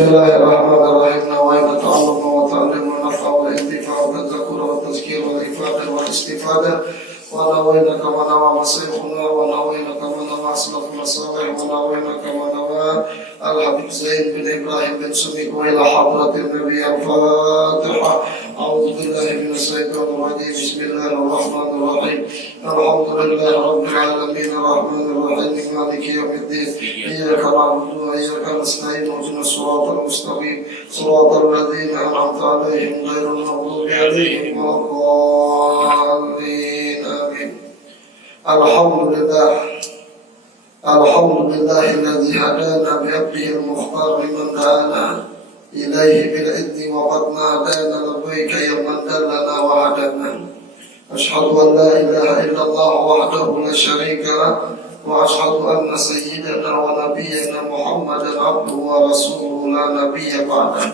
Bismillahirrahmanirrahim. Nawaitu ta'allum wa ta'lim wa nafa wa intifa wa tadzakur wa tazkir wa ifadah wa istifadah. Wa nawaitu kama nawa masyikhuna wa nawaitu kama nawa aslafuna salih wa nawaitu kama nawa al-habib Zain bin Ibrahim bin Sumik wa ila hadratin Nabi al-Fatiha. A'udhu billahi minasyaitanir rajim. Bismillahirrahmanirrahim. Alhamdulillahi rabbil alamin arrahmanir rahim maliki yaumiddin. Iyyaka na'budu wa iyyaka nasta'in ihdinas siratal mustaqim siratal ladzina an'amta 'alaihim ghairil maghdubi 'alaihim waladdallin. Amin. Alhamdulillahilladzi hadana bi 'abdihil mukhtar liman da'ana ilaihi bil idni wa qad nadana labbaika ya man dallana wa hadana. Ashhadu an la ilaha illallah wahdahu la syarika lah wa ashhadu anna sayyidana wa nabiyyana Muhammadan abduhu wa rasuluhu la nabiyya ba'dah.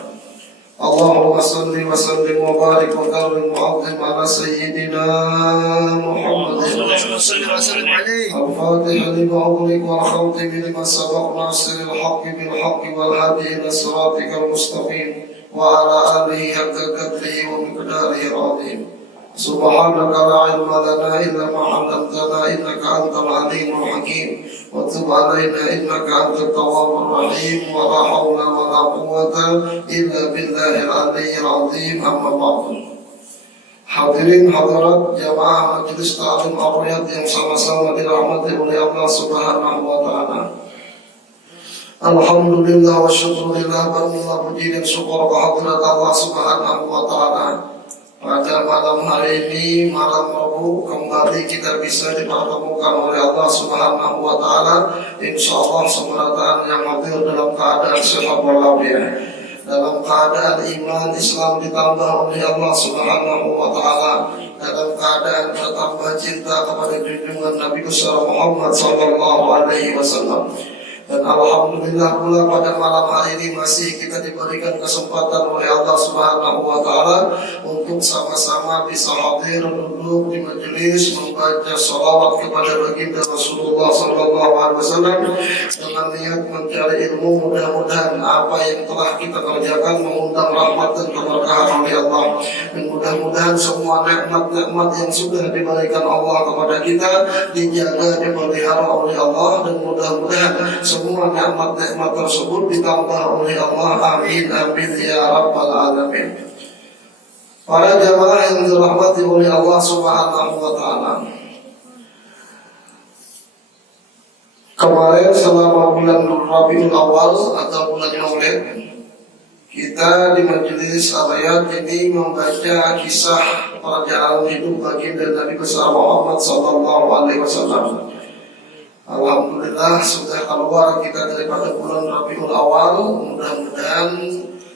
Allahumma salli wa sallim wa barik wa karrim wa 'azzim ala sayyidina Muhammadin al-Fatih lima ughliq wal khatim lima sabaq nasiril haqqi bil haqqi wal hadi ila siratikal mustaqim wa ala alihi haqqa qadrihi wa miqdarihi al-'azim. Subhanaka la ilma lana illa ma 'allamtana innaka antal alimul hakim wa tub 'alaina innaka antat tawwabur rahim wa la haula wa la quwwata illa billahil aliyyil 'azim. Amma ba'du. Hadirin hadirat jamaah majelis ta'lim ar-riyad yang sama-sama dirahmati oleh Allah Subhanahu wa taala. Alhamdulillah wa syukurillah, bermula puji dan syukur kehadirat Allah Subhanahu wa taala. Pada malam hari ini, malam Rabu, kembali kita bisa dipertemukan oleh Allah Subhanahu wa taala. Insyaallah semerataan yang hadir dalam keadaan sehat walafiat, dalam keadaan iman Islam ditambah oleh Allah Subhanahu wa taala, dalam keadaan bertambah cinta kepada junjungan Nabi besar Muhammad sallallahu alaihi wasallam. Dan alhamdulillah pula pada malam hari ini masih kita diberikan kesempatan oleh Allah Subhanahu wa taala untuk sama-sama bisa hadir duduk di majelis membaca shalawat kepada baginda Rasulullah sallallahu alaihi wasallam dengan niat mencari ilmu. Mudah-mudahan apa yang telah kita kerjakan mengundang rahmat dan keberkahan oleh Allah, dan mudah-mudahan semua nikmat-nikmat yang sudah diberikan Allah kepada kita dijaga, dipelihara oleh Allah, dan mudah-mudahan semua nikmat-nikmat tersebut ditambah oleh Allah. Amin amin ya rabbal alamin. Para jamaah yang dirahmati oleh Allah Subhanahu wa taala, kemarin selama bulan Rabiul Awal atau bulan Maulid, kita di majelis al-riyad ini membaca kisah perjalanan hidup baginda Nabi besar Muhammad sallallahu alaihi wasallam. Alhamdulillah sudah keluar kita daripada bulan Rabiul Awal. Mudah-mudahan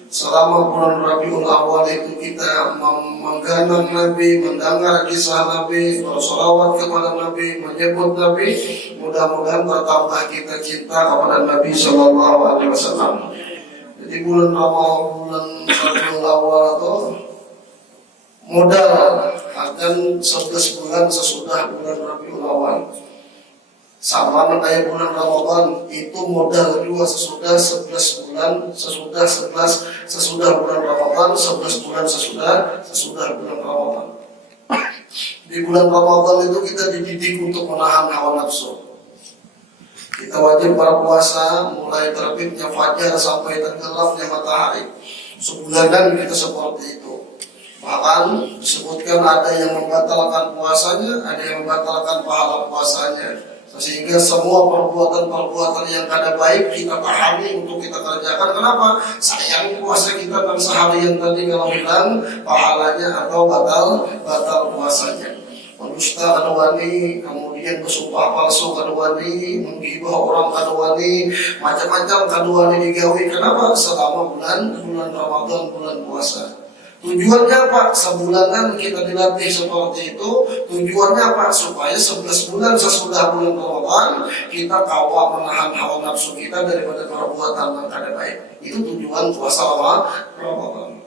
selama bulan Rabiul Awal itu kita mengganang Nabi, mendengar kisah Nabi, bersolawat kepada Nabi, menyebut Nabi. Mudah-mudahan bertambah kita cinta kepada Nabi sallallahu alaihi wasallam. Jadi bulan Rabiul Awal itu modal akan 11 bulan sesudah bulan Rabiul Awal. Sama kayak bulan Ramadan itu modal juga sesudah 11 bulan sesudah bulan Ramadan, 11 bulan sesudah bulan Ramadan. Di bulan Ramadan itu kita dididik untuk menahan hawa nafsu. Kita wajib berpuasa mulai terbitnya fajar sampai tenggelamnya matahari. Sebulanan kita seperti itu. Bahkan disebutkan ada yang membatalkan puasanya, ada yang membatalkan pahala puasanya. Sehingga semua perbuatan-perbuatan yang kada baik kita pahami untuk kita kerjakan. Kenapa? Sayang puasa kita dan seharian tadi kalau hilang pahalanya atau batal puasanya. Mendusta kada wani, kemudian bersumpah palsu kada wani, menggibah orang kada wani, macam-macam kada wani digawi. Kenapa? Selama bulan Ramadan, bulan puasa. Tujuannya apa? Sebulanan kita dilatih seperti itu. Tujuannya apa? Supaya 11 bulan sesudah bulan Ramadan kita kawal menahan hawa nafsu kita daripada perbuatan yang kada baik. Itu tujuan puasa Ramadan.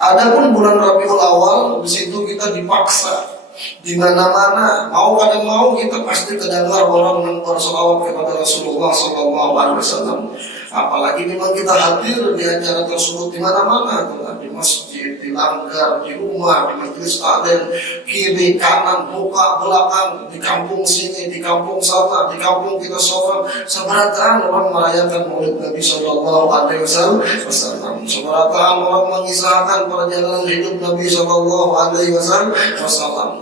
Adapun bulan Rabiul Awal, di situ kita dipaksa. Di mana-mana mau kada mau kita pasti kedengar orang yang bersolawat kepada Rasulullah sallallahu alaihi wasallam. Apalagi memang kita hadir di acara tersebut di mana-mana, di masjid, di langgar, di rumah, di majelis taklim, kiri, kanan, muka, belakang, di kampung sini, di kampung sana, di kampung kita seorang. Seberataan orang merayakan Maulid Nabi Sallallahu Alaihi Wasallam. Seberataan orang mengisahkan perjalanan hidup Nabi Sallallahu Alaihi Wasallam.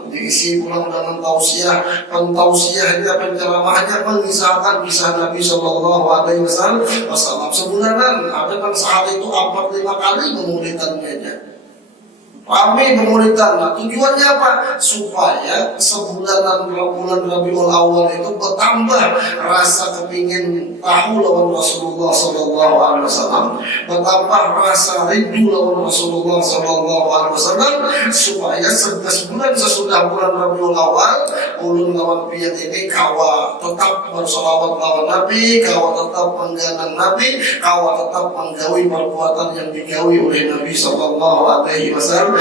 Diisi pulang dengan tausiah, pentausiahnya, penceramahnya mengisahkan kisah Nabi Sallallahu Alaihi Wasallam. Sebulanan ada yang sehari itu 4-5 kali memulihkannya. Ramai pemuritan. Nah, tujuannya apa? Supaya sebulanan bulan Rabiul Awal itu bertambah rasa kepingin tahu lawan Rasulullah Sallallahu Alaihi Wasallam, bertambah rasa rindu lawan Rasulullah Sallallahu Alaihi Wasallam, supaya 11 bulan sesudah bulan Rabiul Awal, ulun lawan piyat ini kawa tetap bersolawat lawan Nabi, kawa tetap mengganang Nabi, kawa tetap menggawi perbuatan yang digawi oleh Nabi Sallallahu Alaihi Wasallam.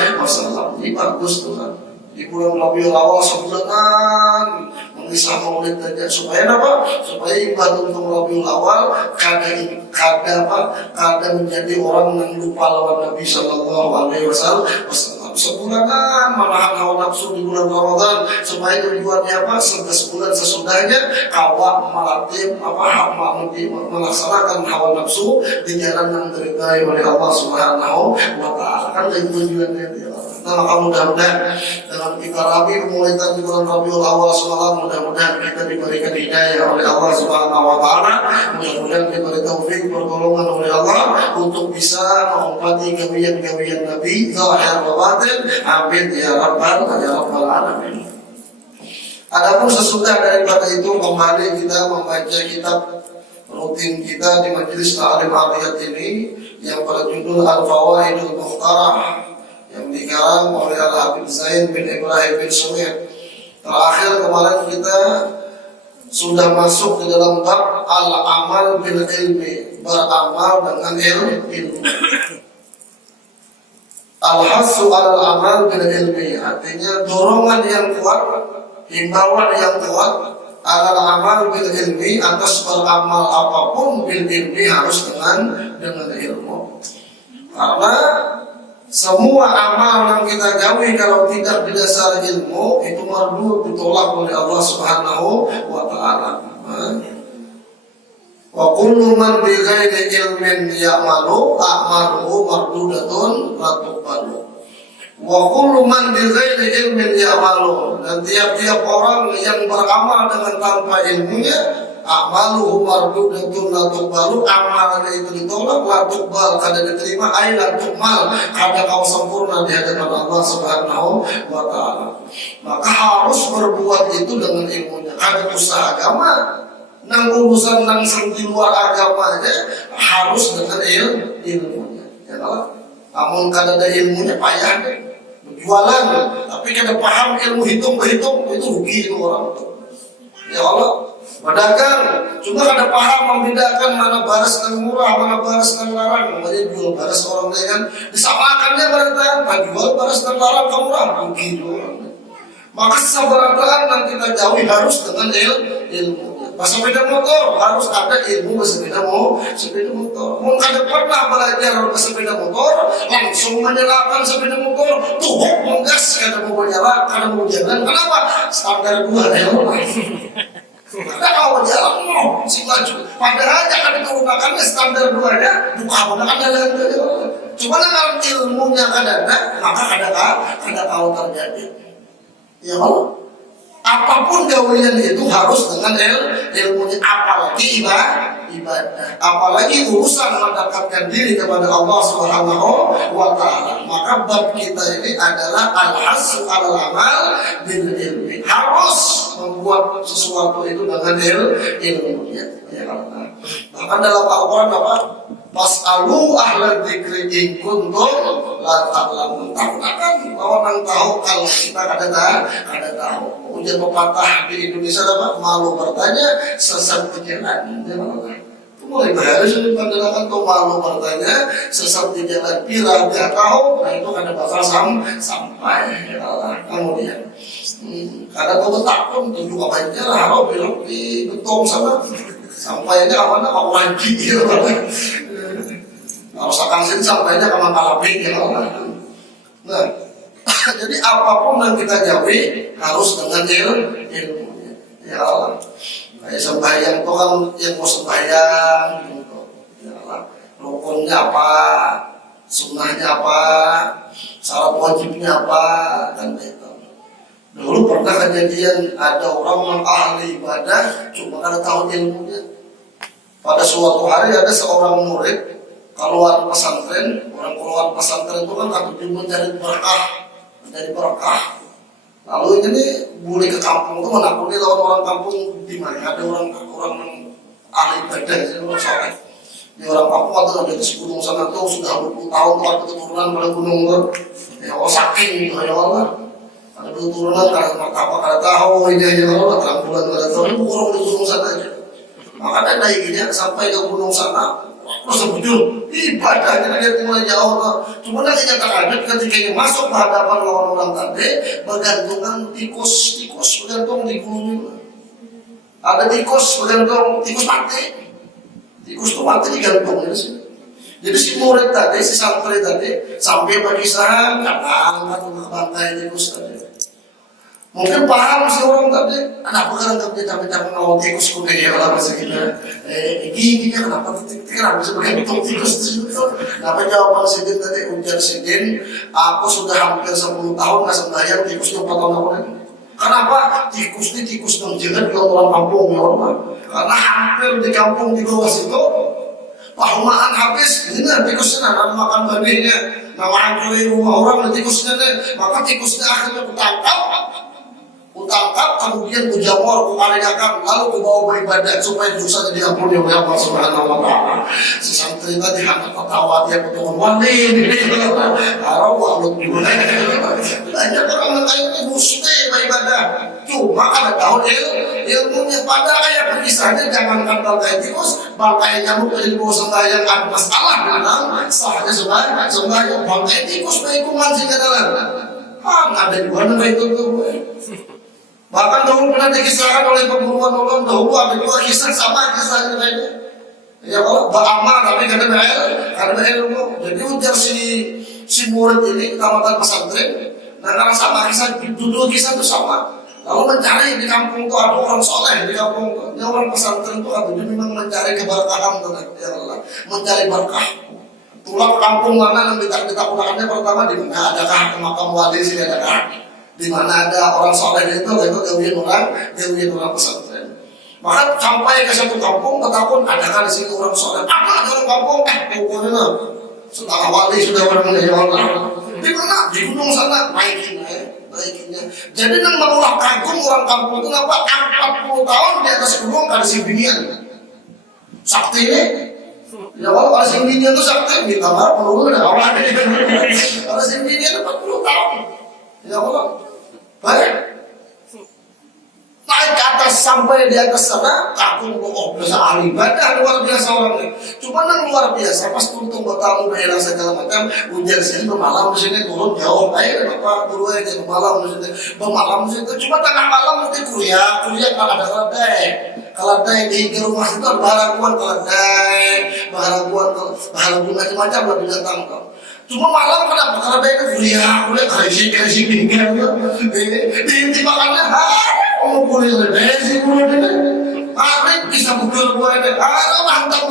Ini bagus tuh kan. Di bulan Rabiul Awal sebulanan mengisah Maulid aja supaya apa? Supaya ibadah untuk Rabiul Awal kada menjadi orang yang lupa lawan Nabi Sallallahu Alaihi Wasallam. Sebulanan menahan hawa nafsu di bulan Ramadan, supaya tujuannya apa? 11 bulan sesudahnya kawa melatih melaksanakan hawa nafsu di jalan yang diridhai oleh Allah Subhanahu wa Ta'ala. Kan itu tujuannya dia. Nah, maka mudah-mudahan dengan kita rapi pemulihan di bulan Rabiul Awal semalam, mudah-mudahan kita diberikan hidayah oleh Allah Subhanahu wa Ta'ala. Mudah-mudahan diberi taufik, pertolongan oleh Allah untuk bisa menghormati gawian-gawian Nabi zahir wa batin. Amin ya rabbal alamin. Adapun sesudah daripada itu kembali kita membaca kitab rutin kita di majelis ta'lim ariyat ini yang berjudul Al-Fawaidul Mukhtarah, yang dikarang oleh Al-Habib Zain bin Ibrahim bin Sumir. Terakhir kemarin kita sudah masuk di dalam bab al-amal bil ilmi, beramal dengan ilmu. Al-hasu al-amal bil ilmi, artinya dorongan yang kuat, himbauan yang kuat al-amal bil ilmi, atas beramal apapun bil ilmi harus dengan ilmu. Karena semua amal yang kita gawi kalau tidak didasari ilmu itu mardud, ditolak oleh Allah Subhanahu wa Ta'ala. Wa kullu man bi ghairi ilmin ya'malu a'maluhu mardudatun la tuqbalu. Wa kullu man bi ghairi ilmin ya'malu, dan tiap-tiap orang yang beramal dengan tanpa ilmunya, a'maluhu mardudatun la tuqbalu, amalnya itu ditolak, la tuqbal kada diterima, ay la tuqmal, kada kau sempurna di hadapan Allah Subhanahu wa Ta'ala. Maka harus berbuat itu dengan ilmunya. Kada usaha agama nang urusan nang di luar agama aja harus dengan ilmunya. Ya kalau namun kada ada ilmunya payah deh. Berjualan tapi kada paham ilmu hitung berhitung, itu rugi itu orang. Ya Allah, berdagang cuma kada paham membedakan mana baras yang murah, mana baras yang larang. Makanya jual baras orang lain kan disamakannya berarti jual baras yang larang kamu rugi itu orang. Maka seberataan yang kita jauhi harus dengan ilmu. Sepeda motor harus ada ilmu sepeda motor. Mau kada pernah belajar sepeda motor langsung menyalakan sepeda motor, tuh menggas kada mau menyala, kada mau jalan. Kenapa? Standar 2 ya. Kada mau jalan si maju. Padahal jangan digunakan standar 2-nya, buka mana kada jalan. Cuma kalau ilmunya kada ada, maka kada tahu terjadi. Ya Allah. Apapun gawian itu harus dengan ilmunya, apalagi ibadah, apalagi urusan mendekatkan diri kepada Allah Subhanahu wa Ta'ala. Maka bab kita ini adalah al-hasu al-amal bil ilmi, harus membuat sesuatu itu dengan ilmunya. Ya, bahkan dalam Al-Quran apa? Fas'alu ahla dzikri in kuntum la ta'lamun. Tanyakan orang tahu kalau kita kada tahu. Ujian pepatah di Indonesia apa? Malu bertanya, sesat di jalan. Itu mulai bahaya sudah pandangan tuh malu bertanya, sesat di jalan. Bila dia tahu, nah itu kada bakal sampai. Kemudian, kada tahu takut tujuh apa aja lah, harus bilang di betong sana. Sampainya kemana? Kau lagi ya. Harus akan sini sampainya ke Mangkalapi ya. Nah, jadi apapun yang kita jauhi harus dengan ilmu. Ya Allah. Kayak sembahyang itu kan yang mau sembahyang gitu. Ya Allah. Rukunnya apa? Sunnahnya apa? Syarat wajibnya apa? Kan itu. Dulu pernah kejadian ada orang yang ahli ibadah cuma karena tahu ilmunya. Pada suatu hari ada seorang murid keluar pesantren, orang keluar pesantren itu kan harus mencari berkah. Lalu ini boleh ke kampung itu menakuni lawan orang kampung di mana ada orang ahli ibadah, orang soleh. Di orang kampung ada di gunung sana tuh sudah 20 tahun tuh ada keturunan pada gunung itu, ya Allah saking gitu ya Allah. Ada keturunan karena martabak, karena tahu ini ya Allah, terang bulan karena tahu itu orang di gunung sana aja. Makanya naiknya sampai ke gunung sana, terus sebujur ibadahnya dia mulai jauh tuh. Cuma nanti nyatakan ketika masuk ke hadapan lawan orang tadi, bergantungan tikus bergantung di gunungnya. Ada tikus bergantung, tikus mati. Tikus itu mati digantung ya sih. Jadi si murid tadi, si santri tadi sampai pagi saham, angkat bantai tikus tadi. Mungkin paham si orang tadi, kenapa kan dia capek-capek ngawal tikus kuda ya kalau bahasa kita. Gini kenapa bisa bergantung tikus itu? Kenapa jawaban Sidin tadi, ujar Sidin, aku sudah hampir 10 tahun nggak sembahyang tikus 4 tahun. Kenapa? Tikus ini tikus yang jelek di orang kampung ya orang. Karena hampir di kampung di bawah situ, pahumaan habis, ini tikusnya nak makan babinya, nama angkuri rumah orang tikusnya deh, maka tikusnya akhirnya kutangkap, kemudian kujamur, kukalengakan, lalu kubawa beribadah supaya dosanya diampuni oleh Allah Subhanahu wa Ta'ala. Si santri tadi hendak ketawa dia ketemu wali, harap walut juga. Banyak orang mengatakan mesti beribadah, cuma ada tahu ilmunya pada kayak kisahnya jangan kantor kayak tikus, bangkai nyamuk dari bawah sembahyang ada masalah bilang sahnya sembahyang bangkai tikus baik kuman sih katakan. Ada di mana itu tuh. Bahkan dahulu pernah dikisahkan oleh pemburuan ulun, dahulu ada juga kisah sama kisahnya ini. Ya kalau beramal tapi karena ilmu. Jadi ujar si murid ini tamatan pesantren, nah karena sama kisah dulu kisah itu sama. Lalu mencari di kampung itu ada orang soleh di kampung itu. Ini orang pesantren itu ada memang mencari keberkahan ya Allah, mencari berkah. Pulang ke kampung mana yang kita pulangnya pertama di mana adakah makam wali sini adakah? Di mana ada orang soleh itu dewiin orang pesantren. Maka sampai ke satu kampung, ketahuan adakah di sini orang soleh? Apa ada orang kampung? Pokoknya sudah wali sudah orang orang. Di mana? Di gunung sana naikinnya. Jadi nang mengulah kagum orang kampung itu kenapa 40 tahun di atas gunung ada simbinian. Sakti ini. Ya kalau ada simbinian itu sakti di kamar penurun ada orang. Ada simbinian 40 tahun. Ya Allah. Baik. Naik ke atas sampai di atas sana, kagum bisa ahli ibadah luar biasa orangnya. Cuma yang luar biasa pas tuntung bertamu daerah segala macam, hujan sini bermalam di sini turun jauh air bapak guru aja bermalam di sini, bermalam di situ. Cuma tengah malam nanti kuliah kalau ada keledai di rumah itu ada baharaguan keledai, baharaguan macam-macam lah binatang. Cuma malam kenapa? Karena dia itu kuliah kasih pinggan di makannya mau kuliah sih ada bisa pukul gue ada mantap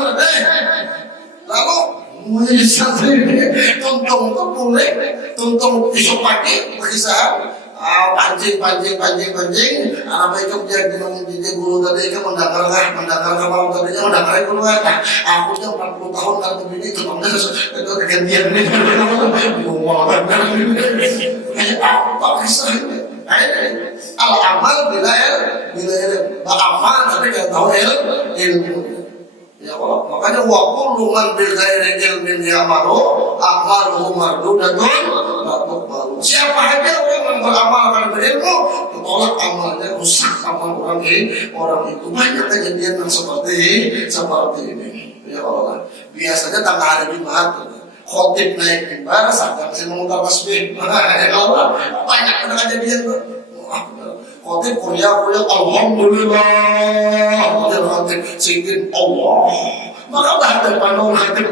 lalu mulai santri tuntung tuh boleh tuntung besok pagi berkisah pancing anak baik kerja di guru tadi kan mendengar malam tadinya mendengar itu aku tuh 40 tahun kalau begini tetapnya itu kegantian ini kayak apa kisah ini al amal bila beramal tapi nggak tahu ilmu. Ya Allah, makanya wa kullu man bil ghairi ilmin ya'malu a'maluhu mardudatun la tuqbalu. Siapa aja orang yang beramal karena berilmu, ditolak amalnya, rusak amal orang itu. Banyak kejadian yang seperti ini. Ya Allah, biasanya tanggal hari Jumat khotib naik mimbar sampai memutar tasbih. Ya Allah, banyak kejadian tuh. Khotib Korea alhamdulillah, khotib singkin Allah. Maka bahkan panon khotib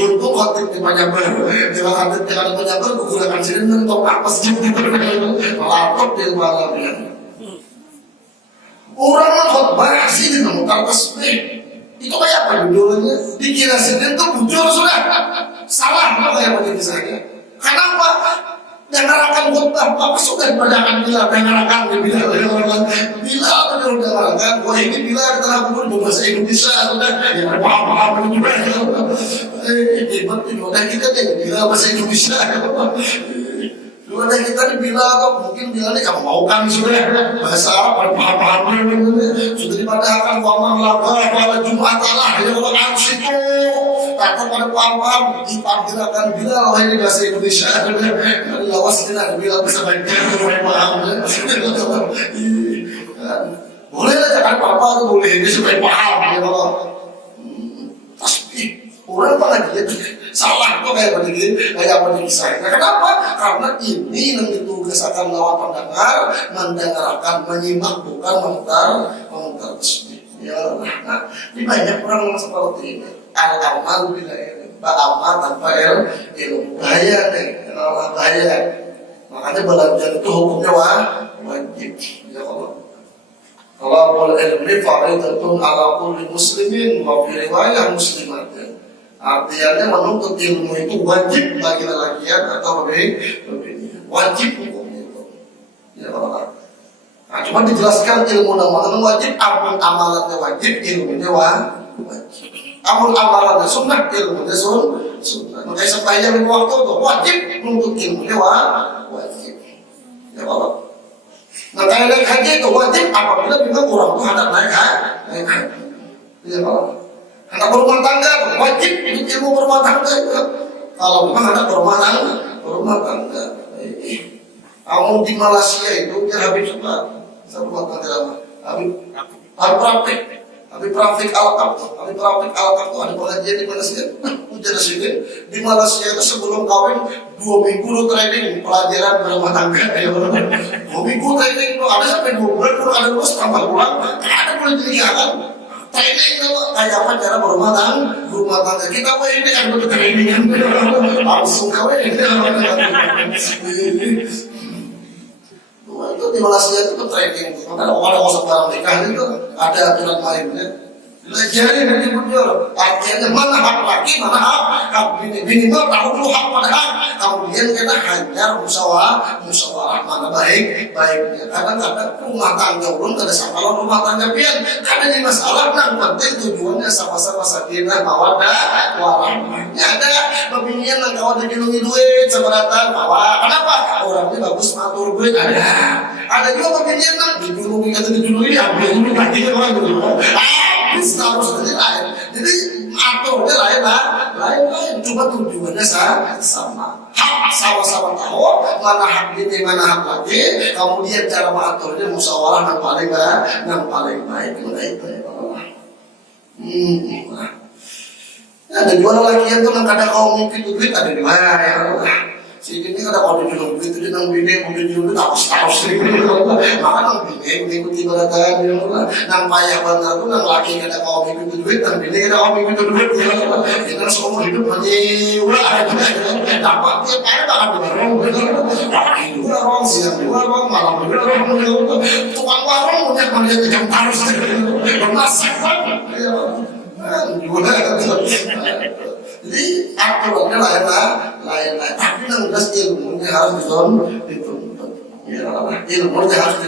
untuk khotib di Panjabar, kalau khotib di Panjabar menggunakan sini untuk apa sih? Melapor di malamnya. Orang khotbah sini memutar tasbih. Itu kayak apa judulnya? Dikira sini tuh bujur sudah. Salah kayak begini saya. Kenapa? Dengarkan khutbah, apa sudah dipadangkan bila dengarkan bila dengarkan. Wah ini bila di tengah kubur bahasa Indonesia sudah ya paham juga. Hebat itu udah kita deh bila bahasa Indonesia. Udah kita bila atau mungkin bila ini kamu mau kan sudah bahasa Arab paham sudah dipadangkan wamang laga pada Jumat lah ya kalau harus itu. Kata pada paham dipanggilkan bila ini bahasa Indonesia lawas tidak bila bisa baca paham boleh lah kan papa itu boleh ini supaya paham ya kalau tasbih orang pengajian salah kok kayak begini kayak apa kisah. Kenapa? Karena ini yang ditugas akan lawan pendengar mendengarkan menyimak bukan memutar tasbih ya. Nah ini banyak orang yang seperti ini. Al-amal bila ilmu, ba'amal tanpa ilmu bahaya nih, Allah bahaya. Makanya belajar itu hukumnya wajib. Ya Allah. Kalau ilmu faridatun ala kulli muslimin wa fi riwayah muslimatin. Artinya menuntut ilmu itu wajib bagi lelakian atau berbeda. Wajib hukumnya itu. Ya Allah. Nah, cuma dijelaskan ilmu namanya wajib, amalannya wajib, ilmunya wajib. Amal amalannya sunnah, ilmunya sunnah. Makanya sepanjang waktu itu wajib untuk ilmunya wajib. Ya Allah. Nah kayak naik haji itu wajib apabila kita kurang tuh hendak naik haji. Ya Allah. Hendak berumah tangga wajib untuk ilmu berumah tangga itu. Kalau memang hendak berumah tangga. Kamu di Malaysia itu dia habis suka berumah tangga apa? Habis praktik Al-Qab tuh ada pengajian di Malaysia. Ujian sini di Malaysia itu sebelum kawin 2 minggu lu training pelajaran berumah tangga. 2 minggu training lu ada sampai 2 bulan lu ada terus tambah pulang. Ada boleh dikerjakan. Training itu kayak apa cara berumah tangga. Kita mau ini kan betul training langsung kawin. Itu di Malaysia itu training. Karena orang kosong barang nikah itu ada aturan mainnya. Belajarin dari bujur. Artinya mana hak laki, mana hak bini. Minimal tahu dulu hak pada hak. Kemudian kita hajar musyawarah mana baiknya. Kadang-kadang rumah tangga belum ada sama rumah tangga pian. Karena ini masalah yang penting tujuannya sama-sama sakinah mawaddah warahmah. Ada pembinian yang kawan dilungi duit seberatan bahwa kenapa orangnya bagus matur duit ada juga pembinian yang dilungi kata dilungi ambil dulu lagi orang gitu. Harus lain. Jadi aturnya lain. Cuma tujuannya sama. Hak sama-sama tahu mana hak bini mana hak laki. Kemudian cara mengaturnya musyawarah yang paling baik. Itu ya Allah. Ada dua laki yang tuh kadang kau mimpi duit ada di mana ya Allah. Si ini kada kau dijual duit itu nang bini mau dijual duit taus maka nang bini mengikuti beratan ya Allah. Nang payah benar tuh nang laki kada kau mengikuti duit nang bini kada kau mengikuti duit ya Allah. Kita seumur hidup menyiulah dapat tiap hari bakal berong juga orang siang juga orang malam juga orang tukang warung punya melihat jam tarus masak ya jadi aturannya lain. Tapi yang jelas ilmunya harus dituntut. Ya, ilmunya harus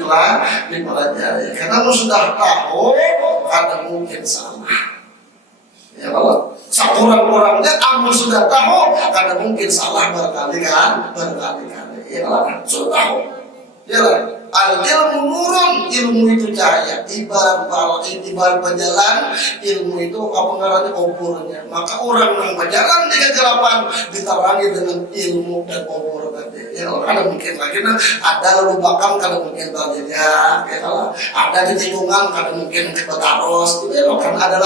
dipelajari. Karena lu sudah tahu, kadang mungkin salah. Ya kalau satu orangnya kamu sudah tahu, kadang mungkin salah berkali-kali. Ya kalau sudah tahu. Ya lah. Al-ilmu nurun, ilmu itu cahaya. Ibarat berjalan, ilmu itu apa ngarannya obornya. Maka orang yang berjalan di kegelapan diterangi dengan ilmu dan obor tadi. Ya, kadang mungkin lagi ada lubakan, kadang mungkin terjejak. Ya, ada tikungan, kadang mungkin betaros. Ya, kan ada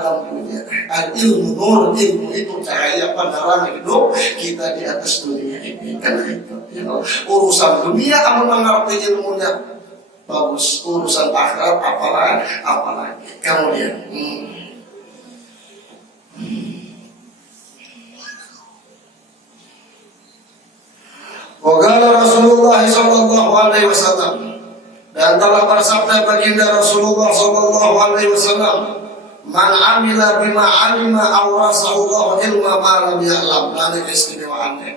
lampunya. Al-ilmu nur, ilmu itu cahaya penerang hidup kita di atas dunia ini. Kan itu. Ya, urusan dunia kamu mengerti ilmunya bagus, urusan akhirat apalagi. Kemudian Waqala Rasulullah sallallahu alaihi wasallam, dan telah bersabda baginda Rasulullah sallallahu alaihi wasallam, man amila bima alima awrasahu Allah ilma ma lam ya'lam. Ini keistimewaannya.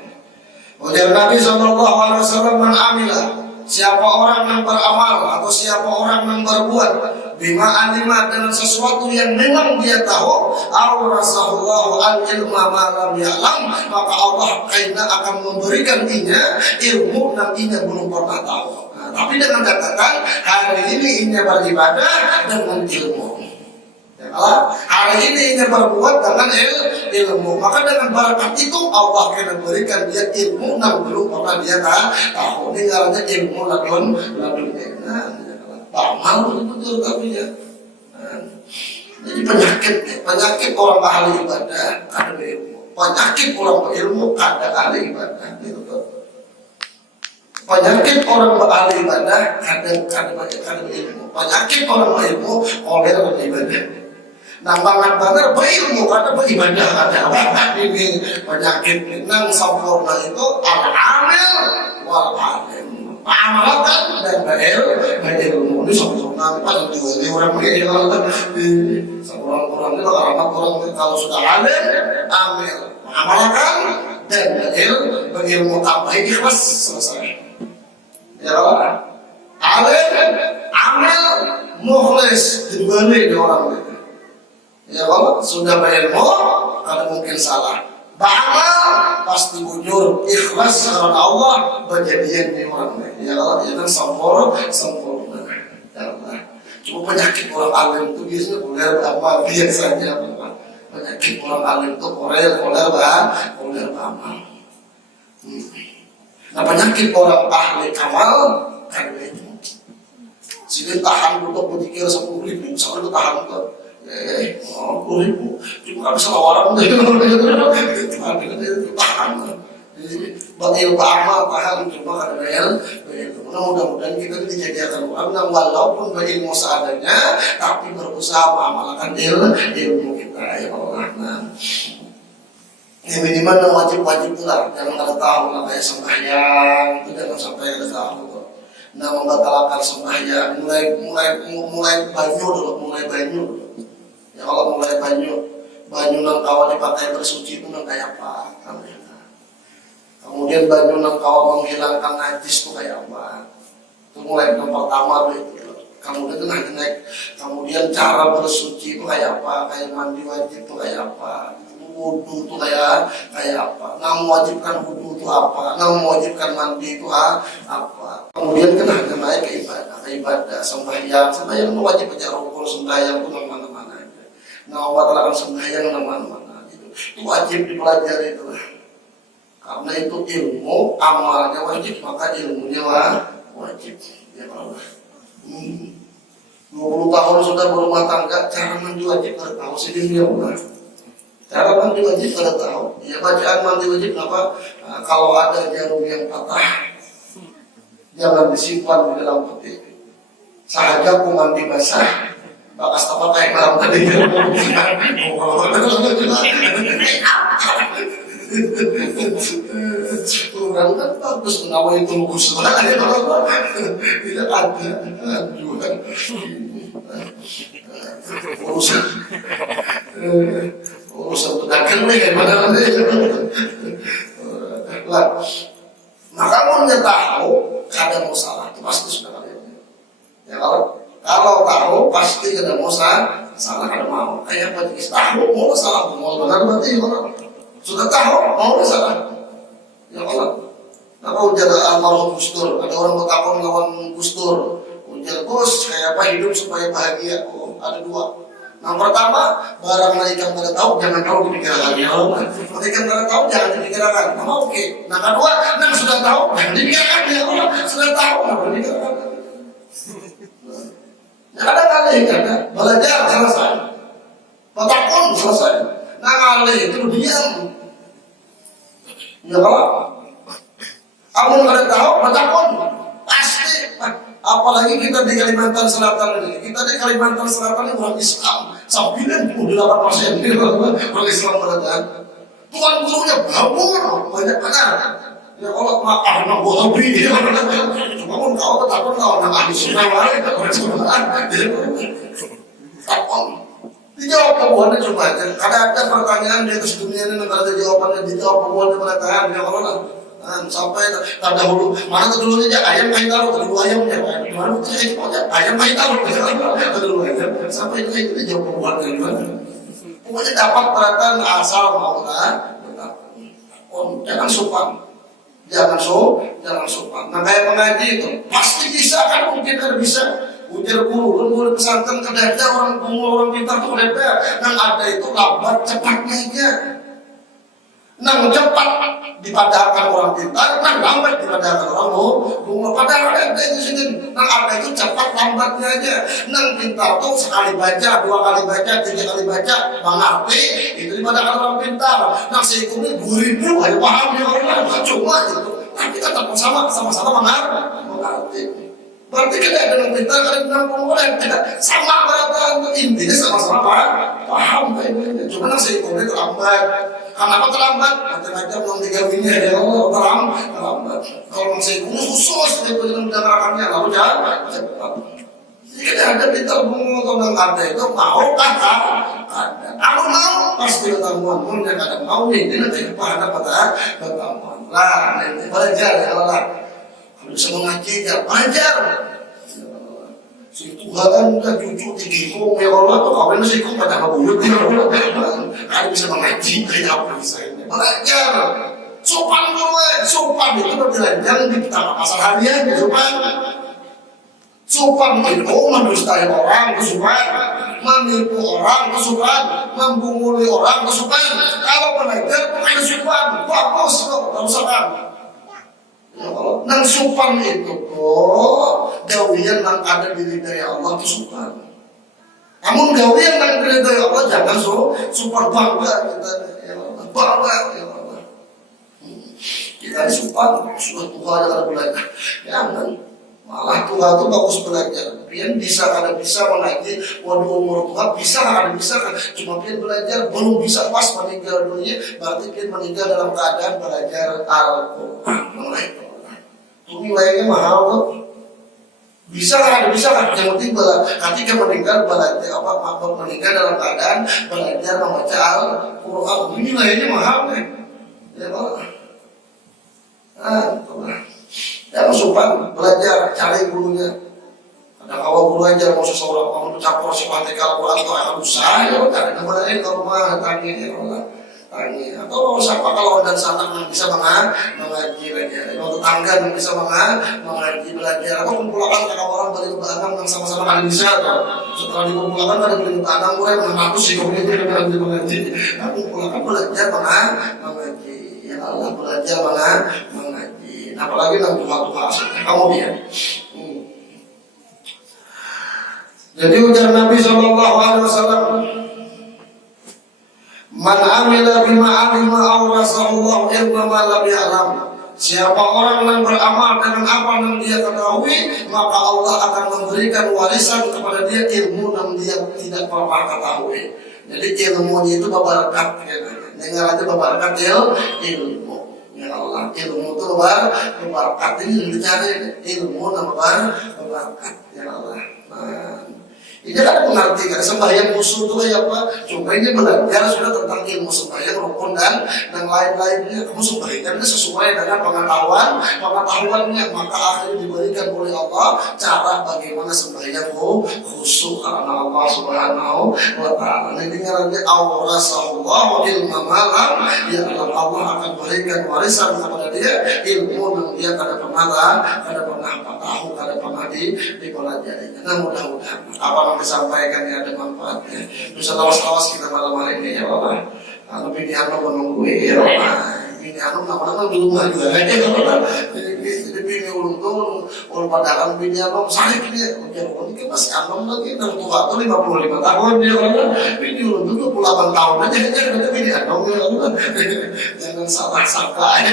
Ujar Nabi sallallahu alaihi wasallam, man amila, siapa orang yang beramal atau siapa orang yang berbuat bima alima, dengan sesuatu yang memang dia tahu, awrasahullahu al ilma ma lam ya'lam, maka Allah kaina akan memberikan inya ilmu yang inya belum pernah tahu. Nah, tapi dengan catatan hari ini inya beribadah dengan ilmu. Ya, hari ini inya berbuat dengan ilmu, maka dengan barakat itu Allah akan berikan dia ilmu yang belum pernah dia tahu. Ini namanya ilmu ladun. Amal betul tapi ya. Jadi penyakit orang ahli ibadah ada ilmu. Penyakit orang berilmu ada ahli ibadah. Gitu tuh. Penyakit orang ahli ibadah ada ilmu. Penyakit orang berilmu oleh ibadah. Nah banget berilmu karena beribadah ada apa? Ini penyakit nang sempurna itu al-amil wal alim. Amalkan dan berilmu ini sempurna. Pada dua orang begini orang itu orang kalau sudah alim, amil, amalkan dan berilmu tambah ikhlas selesai. Ya Allah, alim, amil, mukhlis dua-duanya di orang itu. Ya Allah, sudah berilmu, kada mungkin salah. Beramal pasti jujur, ikhlas karena Allah berjadian di orang ini. Ya Allah, jangan sempurna. Ya Allah, cuma penyakit orang alim itu biasanya boleh beramal biasanya. Penyakit orang alim itu boleh beramal. Nah penyakit orang ahli kamal kan itu. Sini tahan untuk berpikir 10.000, selalu tahan tuh. 10.000 cuma bisa orang tahan batil amal tahan cuma karena mudah-mudahan kita dijadikan orang yang walaupun berilmu seadanya tapi berusaha mengamalkan ilmu kita. Ya Allah, nah ya minimal yang wajib-wajib itu lah, jangan ada tahu lah kayak sembahyang itu jangan sampai ada tahu. Nah membatalkan sembahyang mulai banyu dulu. Ya kalau mulai banyu nang kawan dipakai bersuci itu nang kayak apa? Kemudian banyu nang kawan menghilangkan najis itu kayak apa? Itu mulai yang pertama itu. Kemudian naik. Kemudian cara bersuci itu kayak apa? Kayak mandi wajib itu kayak apa? Wudu itu kayak apa? Nah mewajibkan wudu itu apa? Nah mewajibkan mandi itu apa? Kemudian kan hanya naik ke ibadah, sembahyang itu wajib baca rukun, sembahyang itu mana-mana. Nah membatalkan sembahyang mana-mana itu wajib dipelajari itu. Karena itu ilmu amalnya wajib, maka ilmunya wajib. Ya Allah. 20 tahun sudah berumah tangga, cara mandi wajib harus tahu sih ya Allah. Cara mandi wajib harus tahu. Ya bacaan mandi wajib apa? Nah, kalau ada jarum yang patah, jangan disimpan di dalam peti. Sahaja aku mandi basah. Bakas apa kayak malam tadi orang kan bagus menawai tungkus tidak ada juga urusan pedagang nih kayak mana lah. Maka mau tahu kadang mau salah itu pasti sudah kalian. Ya kalau tahu pasti kada mau salah kada mau. Kayak apa jenis tahu mau salah mau benar berarti kalau sudah tahu mau salah. Ya Allah. Apa ujar almarhum Gus Dur? Ada orang bertakon lawan Gus Dur. Ujar Gus kayak apa hidup supaya bahagia? Oh, ada dua. Yang pertama barang ikan kada tahu jangan tahu dipikirkan. Ya Allah. Ikan kada tahu jangan dipikirkan. Nama oke. Nah kedua, yang sudah tahu jangan dipikirkan. Ya Allah sudah tahu jangan dipikirkan. Ada kali kan, belajar selesai, bertakun selesai, nah kali itu diam. Ya kalau kamu nggak tahu bertakun, pasti Apalagi kita di Kalimantan Selatan ini. Kita di Kalimantan Selatan ini orang Islam 98% orang Islam berada. Tuan gurunya babur banyak benar. Ya Allah makan nak wahabi. Cuma pun kau takut kau nak ahli sunnah wae. Dijawab kebuahannya cuma aja. Kadang ada pertanyaan di atas dunia ini negara ada jawabannya dijawab kebuahannya mereka. Ya Allah. Sampai terdahulu mana dulunya aja ayam main taruh kedua ayamnya mana ayam main taruh kedua ayam sampai itu jauh keluar dari mana pokoknya dapat perhatian asal mau jangan sopan jangan sopan. Nah kayak mengaji itu pasti bisa kan mungkin kan bisa ujar guru pesantren kedada orang pintar tuh kedada yang ada itu lambat cepatnya aja. Nang cepat dipadahkan orang pintar, nang lambat dipadahkan orang bunga. Padahal ada di sini, nang ada itu cepat lambatnya aja. Nang pintar tuh sekali baca, 2 kali baca, 3 kali baca, mengerti itu dipadahkan orang pintar. Nang sehikumnya 2000, ayo paham ya orang cuma itu. Tapi tetap sama-sama mengerti. Berarti kita ada yang pintar, ada yang pengorek, tidak sama berapa intinya sama-sama paham. Cuma nang sehikumnya terlambat. Kenapa terlambat? Macam-macam yang digawinnya ya Allah terlambat. Kalau masih khusus dia punya mendengarkannya lalu jangan cepat. Jika ada pintar bunga atau ada itu mau ada. Kalau mau pasti ketemuan. Mungkin kadang mau nih dia nanti pada ketemuan. Lah nanti belajar ya Allah. Kalau bisa mengaji ya belajar. Si Tuhan kan cucu tigiku ya Allah tuh kawin si kau pada kabuyut ya Allah kan bisa mengaji kayak apa bisa ini belajar sopan itu belajar di pasar harian ya sopan itu mendustai orang kesukaan menipu orang kesukaan membunguli orang kesukaan kalau belajar pakai sopan bagus kok usahakan. Nang sopan itu kok gawian nang ada di ridha Allah itu sopan. Namun gawian nang di ridha Allah jangan sopan bangga kita ya Allah. Bangga ya Allah. Kita sopan sudah Tuhan yang ada belajar. Jangan malah Tuhan itu bagus belajar. Pian bisa kada bisa mengaji, waduh umur Tuhan bisa kada bisa kan. Cuma pian belajar belum bisa pas meninggal dunia, berarti pian meninggal dalam keadaan belajar Al-Qur'an. Nilainya mahal tuh. Bisa kan? Yang penting ketika meninggal belajar meninggal dalam keadaan belajar membaca Al-Qur'an. Ini nilainya mahal kan? Ya Allah. Jangan sopan belajar cari gurunya. Kadang kalau guru ajar mau seseorang mau mencampur sepantai Al-Qur'an atau harus saya karena kemarin ke rumah tanya ya Allah. Atau siapa kalau dan sanak yang bisa mengaji belajar, atau tetangga yang bisa mengaji belajar, atau kumpulkan orang balik barang yang sama-sama kan bisa atau setelah dikumpulkan ada balik barang mulai mengaku sih komunitas yang mengaji, kumpulkan belajar mengaji, ya Allah belajar mengaji, apalagi dalam Tuhan kamu dia. Jadi ujar Nabi SAW. Man amila bima alima awrasallahu ilma ma lam ya'lam. Siapa orang yang beramal dengan apa yang dia ketahui, maka Allah akan memberikan warisan kepada dia ilmu yang dia tidak pernah ketahui. Jadi ilmunya itu berberkat ya. Dengar aja berberkat ilmu. Ya Allah, ilmu itu berberkat ini yang dicari ilmu yang berberkat ya Allah. Ini kan mengerti kan sembahyang musuh itu kayak apa? Coba ini belajar sudah tentang ilmu sembahyang rukun dan lain-lainnya. Kamu sembahyangnya sesuai dengan pengetahuannya, maka akhirnya diberikan oleh Allah cara bagaimana sembahyang khusyuk karena Allah Subhanahu wa Ta'ala. Ini nanti awrasallahu ilma malam ya Allah akan berikan warisan kepada dia ilmu yang dia kada pernah tahu, kada pernah dipelajari. Nah mudah-mudahan apa disampaikan yang ada manfaatnya. Bisa lawas-lawas kita malam hari ini ya Allah. Lebih dianggap menunggu ya Allah. Ini anu nama-nama di rumah juga aja ya Allah. Jadi bini ulun tuh ulun padahal bini abang sakit dia ujar ulun ini masih abang lagi dan tua tuh 55 tahun dia kan bini ulun tuh 28 tahun aja ada bini abang jangan salah sangka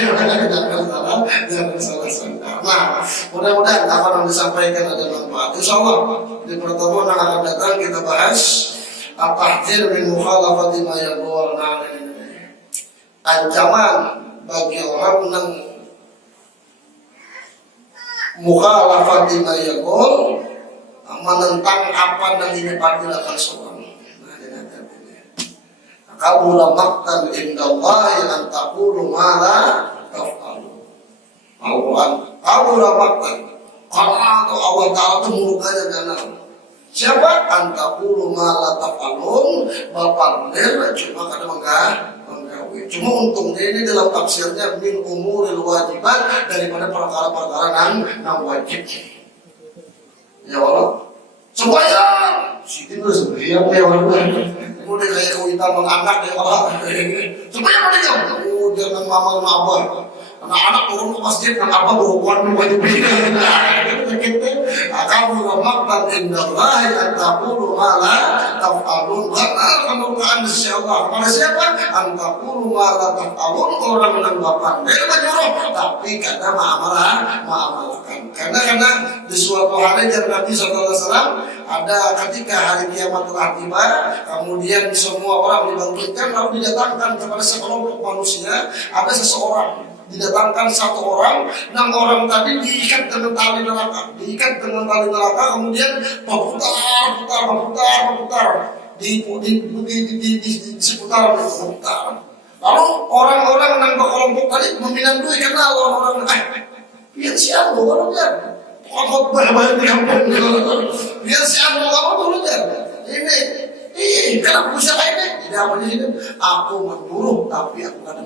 jangan salah sangka. Nah mudah-mudahan apa yang disampaikan ada manfaat. Insyaallah di pertemuan yang akan datang kita bahas at-tahdzir min mukhalafati ma yaqul. Ancaman bagi orang yang mukhalafati ma yaqul, menentang apa yang dipanggilkan seorang. Kabura maqtan indallahi an taqulu ma la taf'alu. Al-Quran kabura maqtan, kalau Allah Ta'ala itu murkanya jangan. Siapa? Antaqulu ma la taf'alun, bapandir cuma kada menggawi. Cuma untungnya ini dalam tafsirnya min umuril wajibat, daripada perkara-perkara yang wajib. Ya Allah. Supaya Siti itu sebenarnya ya Allah. Udah kayak kuitan anak ya Allah. Supaya apa dia? Jangan mama abah. Anak-anak turun ke masjid dan apa berhubungan wajib akan mengatakan indallahi an taqulu ma la taf'alun. Benar kemuliaan Insya Allah pada siapa? An taqulu ma la taf'alun, orang yang pandai menyuruh tapi karena mengamalkan. Karena di suatu hari dari Nabi SAW ada ketika hari kiamat telah tiba, kemudian semua orang dibangkitkan lalu didatangkan kepada sekelompok manusia, ada seseorang didatangkan satu orang, 6 orang tadi diikat dengan tali neraka, kemudian berputar di seputaran berputar. Lalu orang-orang yang berkelompok tadi meminang duit karena orang-orang biar siapa kalau biar khotbah di kampung, biar siapa kamu dulu biar ini kenapa bisa kayak ini? Ini apa di sini? Aku menyuruh tapi aku tidak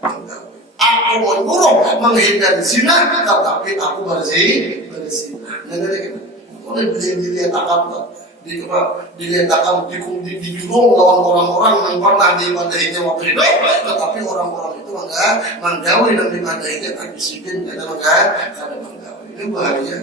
mengganggu. Aku menyuruh menghindari zina, tetapi aku berzina. Jadi boleh diletakkan digulung lawan orang-orang yang pernah diibadahinya waktu hidup, tetapi orang-orang itu menggawi dan diibadahinya tak disiplin, kada menggawi. Ini bahaya.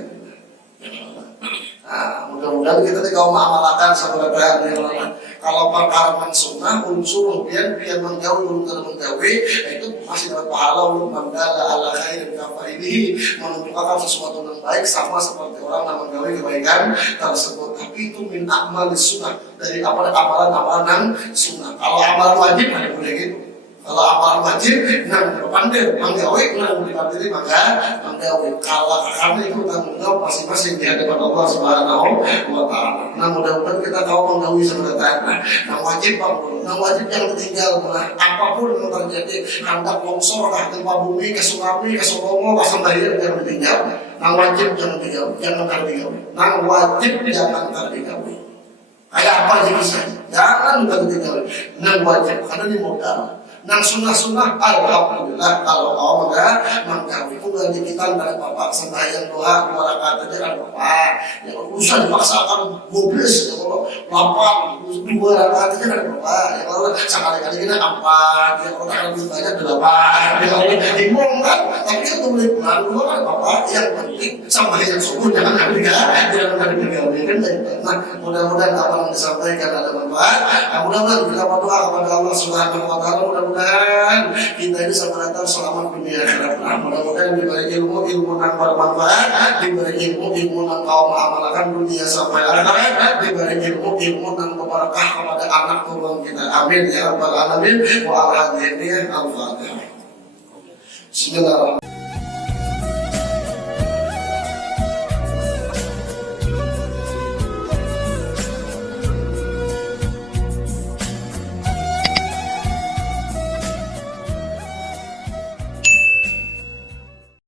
Nah, mudah-mudahan kita tidak mengamalkan sama lebaran yang kalau perkara sunnah unsur biar menggawi ulun menggawi itu masih dapat pahala ulun mandala ala khair kafa ini menunjukkan sesuatu yang baik sama seperti orang yang menggawi kebaikan tersebut. Tapi itu min amal sunnah, dari amalan-amalan yang sunnah. Kalau amalan wajib ada boleh gitu. Kalau amalan wajib nang pandai menggawi nang dipatiri maka menggawi. Kalau kami itu tanggung jawab masing-masing di hadapan Allah Subhanahu wa Ta'ala. Nah mudah-mudahan kita tahu menggawi sebenarnya. Nang wajib yang tertinggal, apapun yang terjadi, hendak longsor kah gempa bumi, ke tsunami, ke Solomo, ke Sembayang yang tertinggal. Nang wajib jangan tertinggal. Nang wajib jangan tertinggal. Kayak apa aja bisa, jangan tertinggal. Nang wajib karena ini modal. Nang sunnah alhamdulillah kalau kau menggawi itu ganti kita dari bapak sembahyang doa 2 rakaat aja kan bapak ya kalau usah dipaksakan 12 ya kalau 8 2 rakaat aja kan bapak ya kalau sekali-kali kita 4 ya kalau tak lebih banyak 8 ya kalau bingung kan tapi kan boleh pulang 2 kan bapak yang penting sembahyang subuh jangan menggawi kan. Nah mudah-mudahan apa yang disampaikan ada manfaat. Mudah-mudahan kita berdoa kepada Allah Subhanahu wa Ta'ala, mudah-mudahan kita ini sebenarnya selamat dunia akhirat. Mudah-mudahan diberi ilmu yang bermanfaat, diberi ilmu yang kau mengamalkan dunia sampai akhirat, diberi ilmu yang berkah kepada anak turun kita. Amin ya rabbal alamin. Wa al-hadiyah al-fatihah. Bismillahirrahmanirrahim.